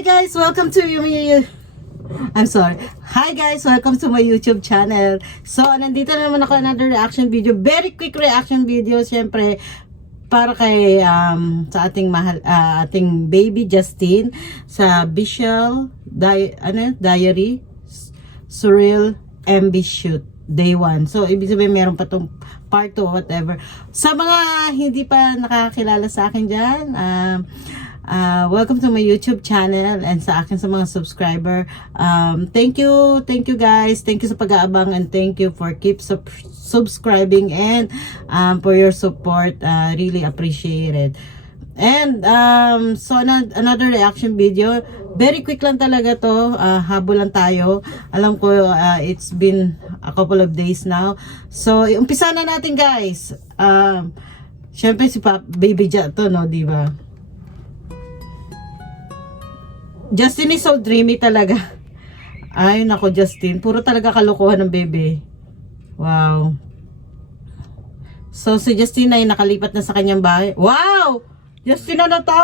Hi guys, welcome to Hi guys, welcome to my YouTube channel. So, nandito na naman ako another reaction video. Very quick reaction video, syempre para kay sa ating mahal ating baby Justine sa Visual Diary Surreal MB shoot day 1. So, ibig sabihin meron pa tong part 2 whatever. Sa mga hindi pa nakakilala sa akin diyan, welcome to my YouTube channel and sa akin sa mga subscriber. Thank you guys. Thank you sa pag-aabang and thank you for keep subscribing and for your support. Really appreciate it. And so another reaction video. Very quick lang talaga to. Habol lang tayo. Alam ko it's been a couple of days now. So umpisa na natin guys. Syempre si Baby Ja to, no, di ba? Justin is so dreamy talaga. Ay, nako Justin. Puro talaga kalokohan ng bebe. Wow. So, si Justin ay nakalipat na sa kanyang bahay. Wow! Justin, ano to?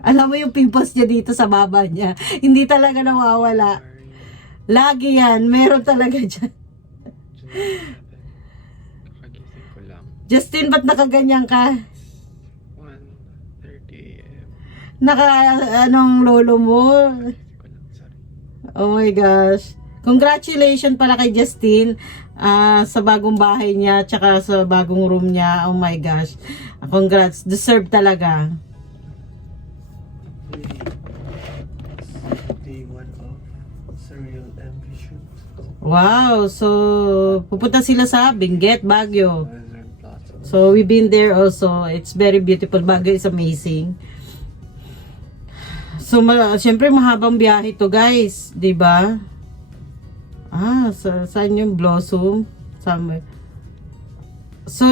Alam mo yung pimples niya dito sa baba niya. Hindi talaga nawawala. Lagi yan. Meron talaga dyan. Justin, ba't nakaganyan ka? Anong lolo mo? Oh my gosh. Congratulations pala kay Justine sa bagong bahay niya tsaka sa bagong room niya. Oh my gosh. Congrats. Deserve talaga. Day 1 of Surreal MB shoot. Wow. So, pupunta sila sa Benguet, Baguio. So, we've been there also. It's very beautiful. Baguio is amazing. So, syempre mahabang biyahe to guys, 'di ba? Saan yung Blossom? Somewhere. So,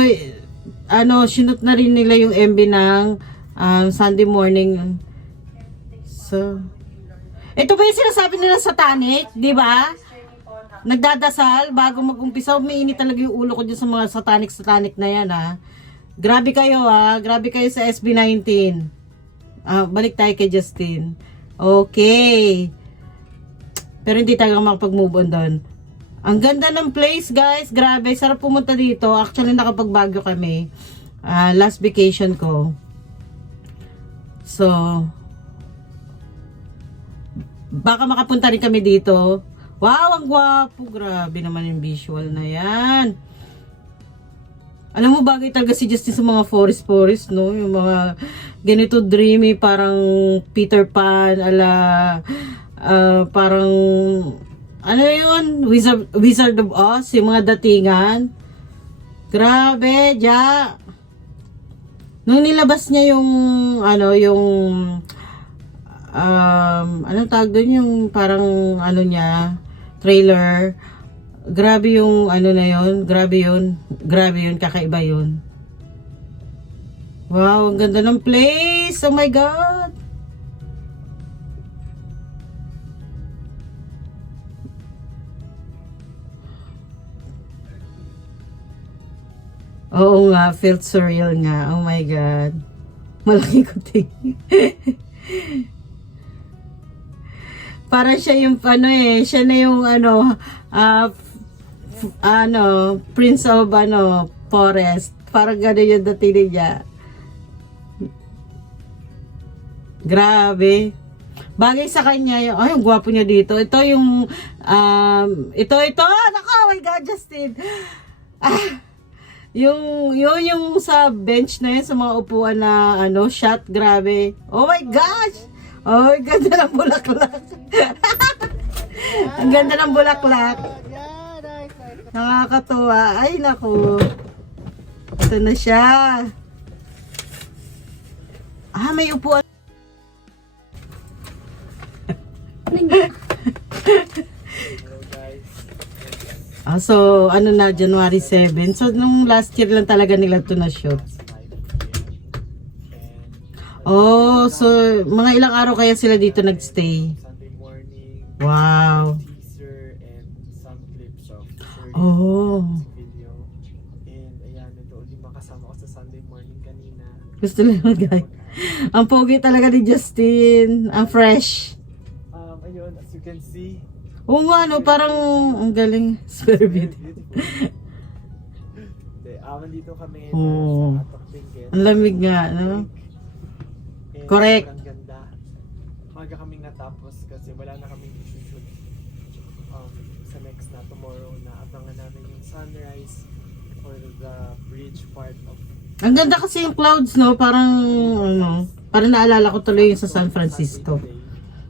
shoot na rin nila yung MB ng Sunday morning. So, ito ba yung sinasabi nila satanic, 'di ba? Nagdadasal bago mag-umpisa, umiinit talaga yung ulo ko dyan sa mga satanic na yan, ha. Grabe kayo, ha. Grabe kayo sa SB19. Balik tayo kay Justine. Okay. Pero hindi tayo makapag-move on doon. Ang ganda ng place, guys. Grabe. Sarap pumunta dito. Actually, nakapag-Baguio kami. Last vacation ko. So, baka makapunta rin kami dito. Wow, ang gwapo. Grabe naman yung visual na yan. Alam mo, bagay talaga si Justin sa mga forest, no? Yung mga ganito dreamy, parang Peter Pan, parang, ano yun? Wizard of Oz, yung mga datingan. Grabe, Ja. Nung nilabas niya yung, anong tawag doon, yung parang, trailer. Grabe yung na yun. Grabe yun, kakaiba yun. Wow, ang ganda ng place. Oh my God. Oo nga, felt surreal nga. Oh my God. Malaki kuting. Para siya yung siya na yung Prince of Forest. Parang gano'n yung dating niya. Grabe. Bagay sa kanya yung, ang gwapo niya dito. Ito yung, ito. Nako, oh my God, Justin. Yung sa bench na yun, sa mga upuan na, shot, grabe. Oh my gosh. Oh, ganda ng bulaklak. Ang ganda ng bulaklak. Nakakatuwa. Ay, naku. Ito na siya. May upuan. So, January 7. So, nung last year lang talaga nila ito na shoot. Oh, so, mga ilang araw kaya sila dito nagstay? Wow. Oh. Video. And ayan, doon din makasama ko sa Sunday morning kanina. Gusto lang mag-guys. Ang pogi talaga ni Justin. Ang fresh. Ayun, as you can see, Oo nga, no, parang ang galing. Very very beautiful. beautiful. Nandito kami Oo. sa Atok Benguet. Ang lamig nga, no? And Correct. Ang ganda. Maga kaming natapos kasi wala na kaming shoot sa next na tomorrow na abangan namin yung sunrise or the bridge part of Ang ganda kasi yung clouds, no? Parang, ano, parang naalala ko tuloy yung sa San Francisco. Sunday today.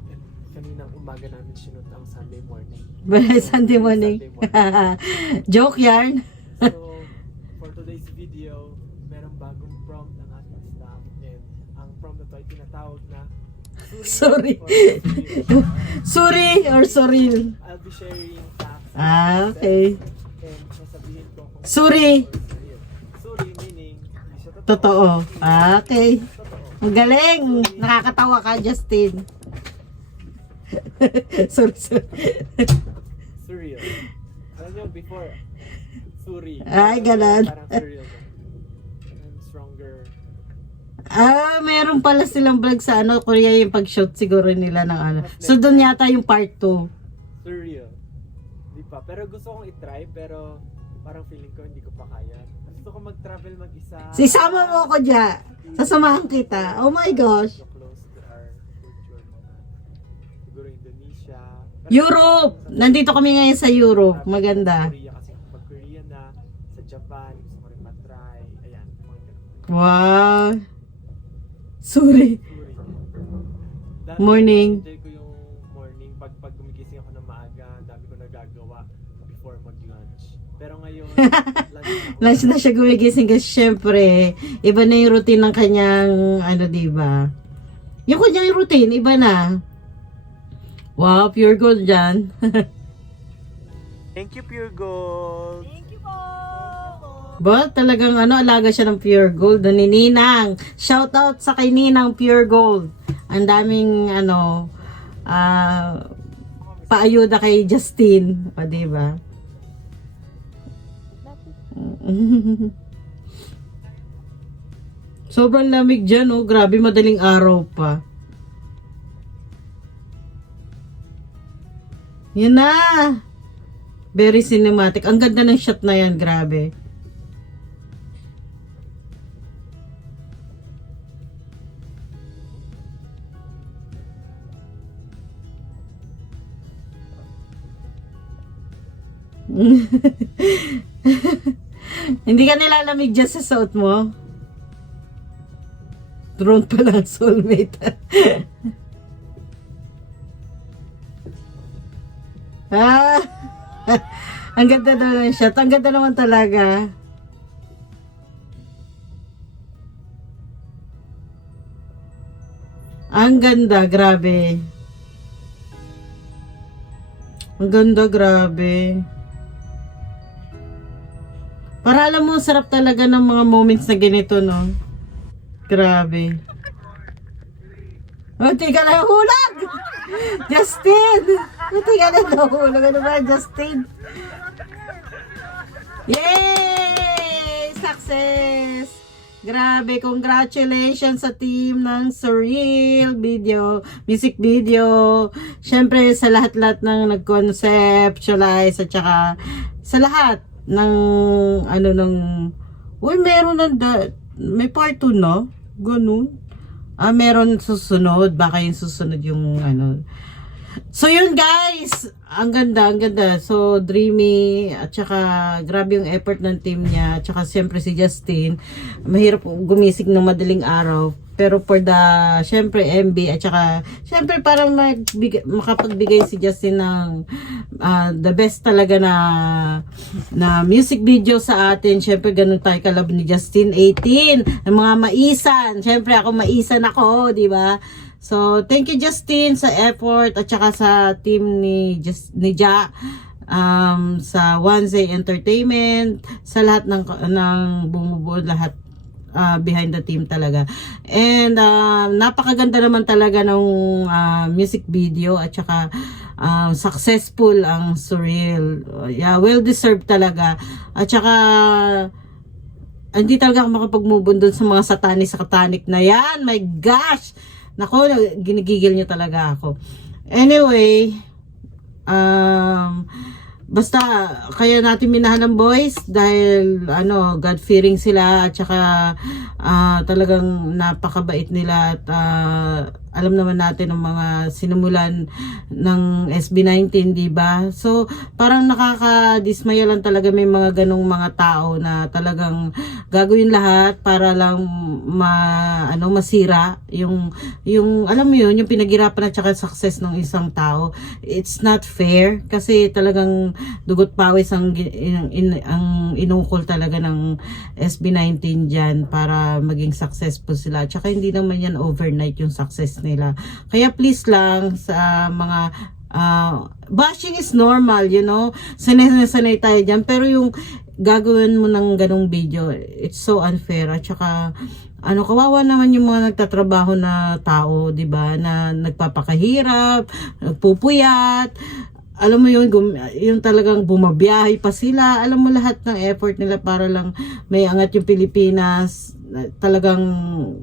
And kaninang umaga namin sinut ang Sunday morning. Sunday morning. Joke yarn. So, for today's video, merong bagong prompt ang ating staff and ang prompt na to ay tinatawag na Sorry. or Surreal. Suri or Soril? I'll be sharing facts Okay. and sasabihin ko kung Suri. or surreal. Suri meaning hindi siya Totoo. Okay. Totoo. Ang galing. Nakakatawa ka, Justin. sorry. Surreal. Alam niyo, before, Suri. Ay, ganun. Parang surreal. And stronger. Meron pala silang vlog sa ano, Korea yung pag-shoot siguro nila ng ano. So, doon yata yung part 2. Surreal. Di pa. Pero gusto kong itry, pero parang feeling ko hindi ko pa kaya. Gusto ko mag-travel mag-isa. Isama mo ako dyan. Sasamahan kita. Oh my gosh. So close to our culture. Siguro Indonesia. Pero Europe! Nandito kami ngayon sa Europe. Maganda. Korea kasi pag Korea na, sa Japan, gusto ko rin matry. Ayan, mga ganun. Wow. Sorry. Dati, Morning. enjoy ko yung morning. Pag gumigising ako ng maaga, ang dami ko nagagawa before mag-lunch. Pero ngayon, Lunch na siya gumigising kasi syempre, iba na yung routine ng kanyang, ano diba? Yung kanyang routine, iba na. Wow, pure gold dyan. Thank you, Pure Gold. Ba, talagang ano, alaga siya ng pure gold. Ni Ninang. Shout out sa kay Ninang Pure Gold. Ang daming, ano, paayuda kay Justin. O, diba? Sobrang lamig dyan, oh. Grabe, madaling araw pa. Yan na! Very cinematic. Ang ganda ng shot na yan, grabe. Hindi ka nilalamig dyan sa suot mo? Drone pa lang, soulmate. Ah, ang ganda na ng shot. Ang ganda naman talaga. Ang ganda, grabe. Ang ganda, grabe. Para alam mo, sarap talaga ng mga moments na ganito, no? Grabe. Oh, tiga na hulag! Justin! Oh, tiga na nahulog. Ano ba, Justin? Yay! Success! Grabe, congratulations sa team ng Surreal Video, music video. Siyempre, sa lahat-lahat ng nag-conceptualize at saka sa lahat ng ano ng uy, meron may part 2 no? Ganun. Meron susunod. Baka yung susunod yung ano. So yun guys, ang ganda, ang ganda. So dreamy at saka grabe yung effort ng team niya. At saka siyempre si Justin, mahirap gumising ng madaling araw. Pero for the, siyempre MB at saka siyempre parang makapagbigay si Justin ng the best talaga na music video sa atin. Siyempre ganun tayo kalab ni Justin. 18, ang mga maisan. Siyempre ako maisan ako, di ba? So, thank you Justin sa effort at saka sa team ni Ja, sa Wednesday Entertainment, sa lahat ng bumubuo lahat behind the team talaga. And napakaganda naman talaga ng music video at saka successful ang Surreal. Yeah, well deserved talaga. At saka hindi talaga ako makapag-move on dun sa mga satanic na yan. My gosh! Nako, ginigigil nyo talaga ako. Anyway, basta kaya natin minahal ng boys dahil God-fearing sila at saka talagang napakabait nila at alam naman natin ang mga sinumulan ng SB19, di ba? So, parang nakakadismaya lang talaga may mga ganong mga tao na talagang gagawin lahat para lang masira yung alam mo yun, yung pinaghirapan at saka success ng isang tao. It's not fair kasi talagang dugot pawis ang inukol talaga ng SB19 dyan para maging successful sila. At saka hindi naman yan overnight yung success nila. Kaya please lang sa mga bashing is normal, sanay tayo dyan, pero yung gagawin mo ng ganong video, it's so unfair. At saka kawawa naman yung mga nagtatrabaho na tao, 'di ba, na nagpapakahirap, nagpupuyat. Alam mo yun, yung talagang bumabiyahe pa sila. Alam mo lahat ng effort nila para lang may angat yung Pilipinas. Talagang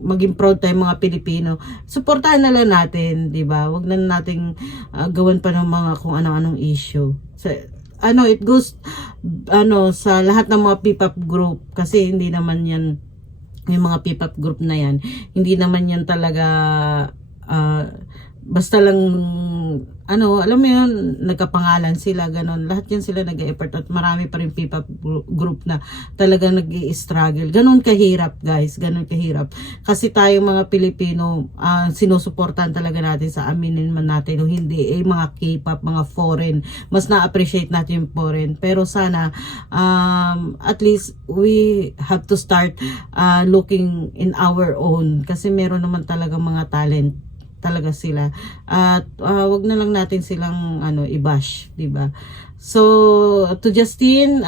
maging proud tayo mga Pilipino. Suportahan na lang natin, 'di ba? Wag na nating gawan pa ng mga kung ano-anong issue. So, it goes sa lahat ng mga P-pop group kasi hindi naman yan yung mga P-pop group na yan. Hindi naman yan talaga basta lang alam mo yun, nagkapangalan sila, ganon. Lahat yan sila nag-effort at marami pa rin P-pop group na talagang nag-i-struggle. Ganon kahirap, guys. Ganon kahirap. Kasi tayong mga Pilipino, sinusuportahan talaga natin sa aminin man natin o hindi, mga K-pop, mga foreign. Mas na-appreciate natin yung foreign. Pero sana, at least, we have to start looking in our own. Kasi meron naman talaga mga talent talaga sila at wag na lang natin silang i-bash, 'di ba? So to Justine,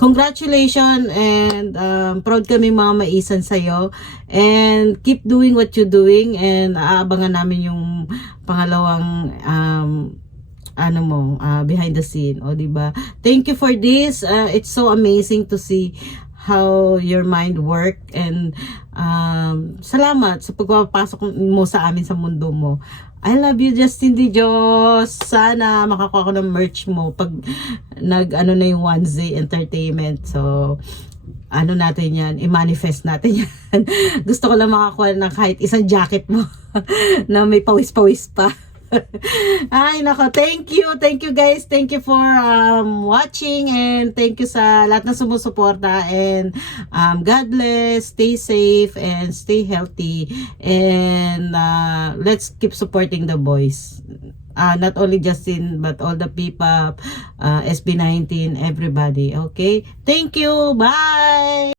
congratulations and proud kami mga maisan sa'yo and keep doing what you're doing and aabangan namin yung pangalawang behind the scene, di ba? Thank you for this. It's so amazing to see how your mind work and salamat sa pagpapasok mo sa amin sa mundo mo. I love you, Justin Di Diyos. Sana makakuha ko ng merch mo pag na yung Wednesday Entertainment. So natin yan, i-manifest natin yan. Gusto ko lang makakuha ng kahit isang jacket mo na may pawis-pawis pa. Ay nako, thank you guys, thank you for watching and thank you sa lahat na sumusuporta and God bless, stay safe and stay healthy and let's keep supporting the boys, not only Justin but all the P-pop, SB19, everybody. Okay, thank you, bye.